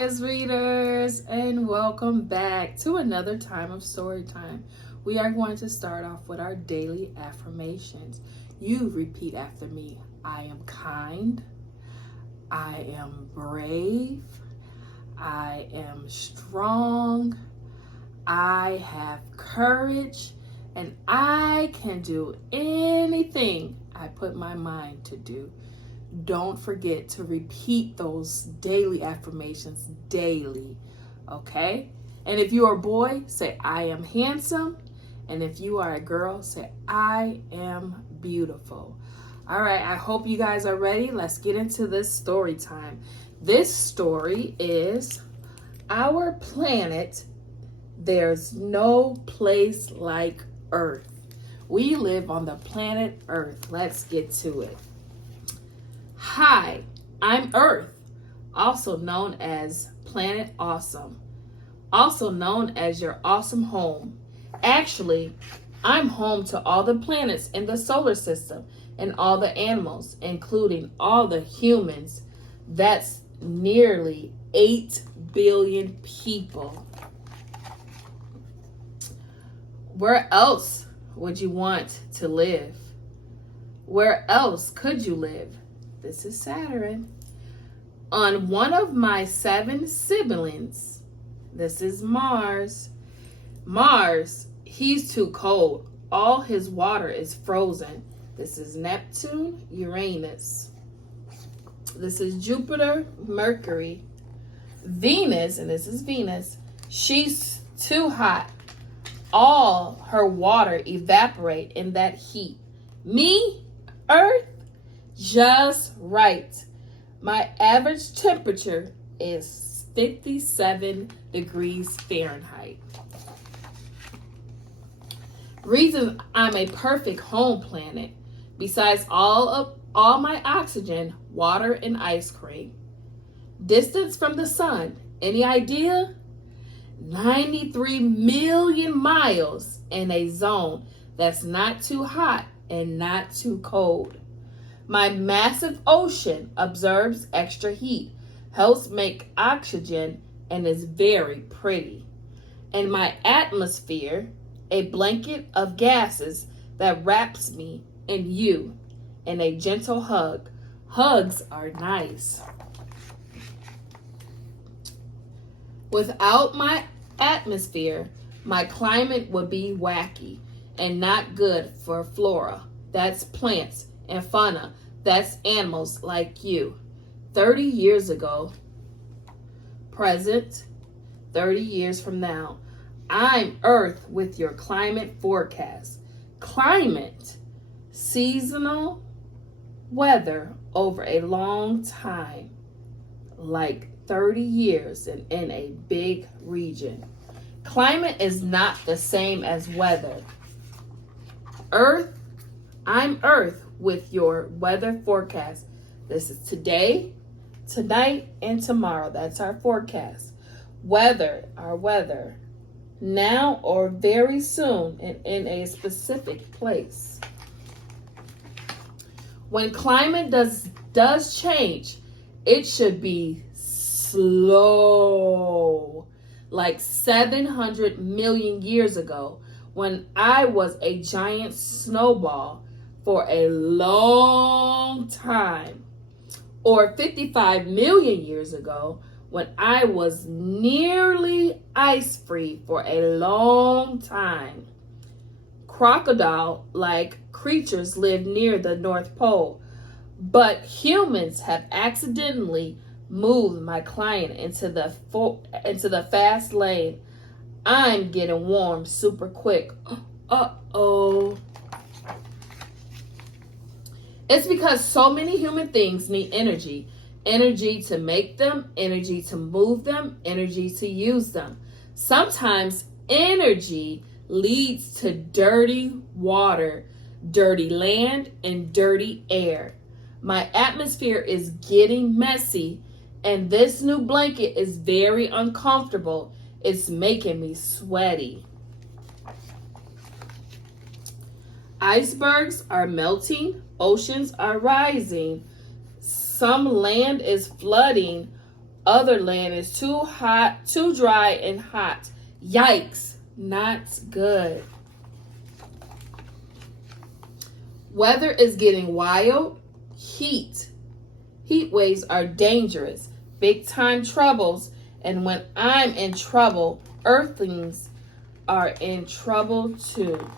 glorious readers, and welcome back to another time of story time. We are going to start off with our daily affirmations. You repeat after me. I am kind. I am brave. I am strong. I have courage, and I can do anything I put my mind to do. Don't forget to repeat those daily affirmations daily, okay? And if you are a boy, say, I am handsome. And if you are a girl, say, I am beautiful. All right, I hope you guys are ready. Let's get into this story time. This story is Our Planet, There's No Place Like Earth. We live on the planet Earth. Let's get to it. Hi, I'm Earth, also known as Planet Awesome, also known as your awesome home. Actually, I'm home to all the planets in the solar system and all the animals, including all the humans. That's nearly 8 billion people. Where else would you want to live? Where else could you live? This is Saturn. On one of my 7 siblings, this is Mars. Mars, he's too cold. All his water is frozen. This is Neptune, Uranus. This is Jupiter, Mercury. Venus, and this is Venus, she's too hot. All her water evaporate in that heat. Me, Earth, just right. My average temperature is 57 degrees Fahrenheit. Reason I'm a perfect home planet, besides all my oxygen, water, and ice cream. Distance from the sun, any idea? 93 million miles in a zone that's not too hot and not too cold. My massive ocean absorbs extra heat, helps make oxygen, and is very pretty. And my atmosphere, a blanket of gases that wraps me and you in a gentle hug. Hugs are nice. Without my atmosphere, my climate would be wacky and not good for flora. That's plants. And fauna, that's animals like you. 30 years ago, present, 30 years from now, I'm Earth with your climate forecast. Climate, seasonal weather over a long time, like 30 years and in a big region. Climate is not the same as weather. Earth, I'm Earth with your weather forecast. This is today, tonight, and tomorrow. That's our forecast. Weather, our weather. Now or very soon and in a specific place. When climate does change, it should be slow. Like 700 million years ago, when I was a giant snowball for a long time, or 55 million years ago when I was nearly ice-free for a long time. Crocodile-like creatures live near the North Pole, but humans have accidentally moved my client into the fast lane. I'm getting warm super quick. Uh-oh. It's because so many human things need energy. Energy to make them, energy to move them, energy to use them. Sometimes energy leads to dirty water, dirty land, and dirty air. My atmosphere is getting messy, and this new blanket is very uncomfortable. It's making me sweaty. Icebergs are melting, oceans are rising, some land is flooding, Other land is too hot, too dry and hot. Yikes, not good. Weather is getting wild. Heat. Heat waves are dangerous. Big time troubles. And when I'm in trouble, earthlings are in trouble too.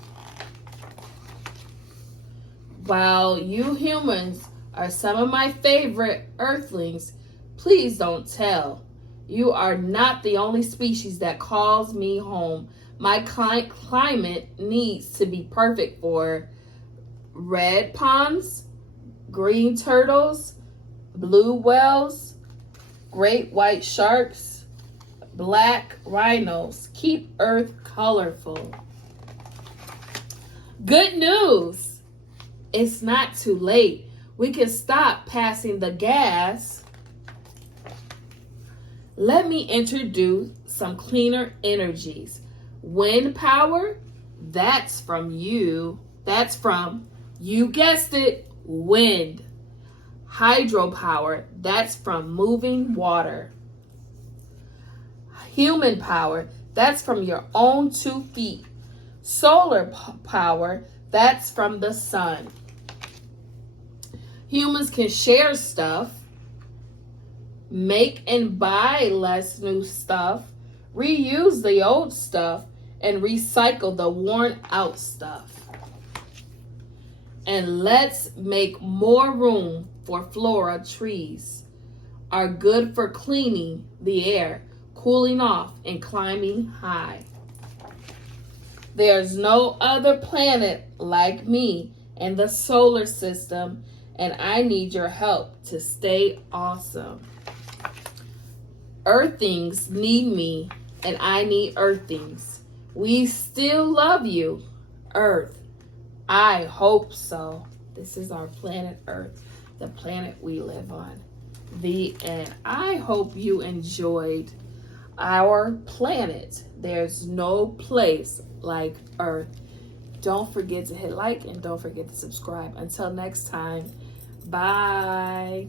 While you humans are some of my favorite earthlings, please don't tell. You are not the only species that calls me home. My climate needs to be perfect for red ponds, green turtles, blue whales, great white sharks, black rhinos. Keep Earth colorful. Good news! It's not too late. We can stop passing the gas. Let me introduce some cleaner energies. Wind power, that's from you. That's from, you guessed it, wind. Hydropower, that's from moving water. Human power, that's from your own 2 feet. Solar power, that's from the sun. Humans can share stuff, make and buy less new stuff, reuse the old stuff, and recycle the worn out stuff. And let's make more room for flora. Trees are good for cleaning the air, cooling off, and climbing high. There's no other planet like me in the solar system, and I need your help to stay awesome. Earthings need me, and I need Earthings. We still love you, Earth. I hope so. This is our planet Earth, the planet we live on. The end. I hope you enjoyed our planet. There's no place like Earth. Don't forget to hit like and don't forget to subscribe. Until next time, bye.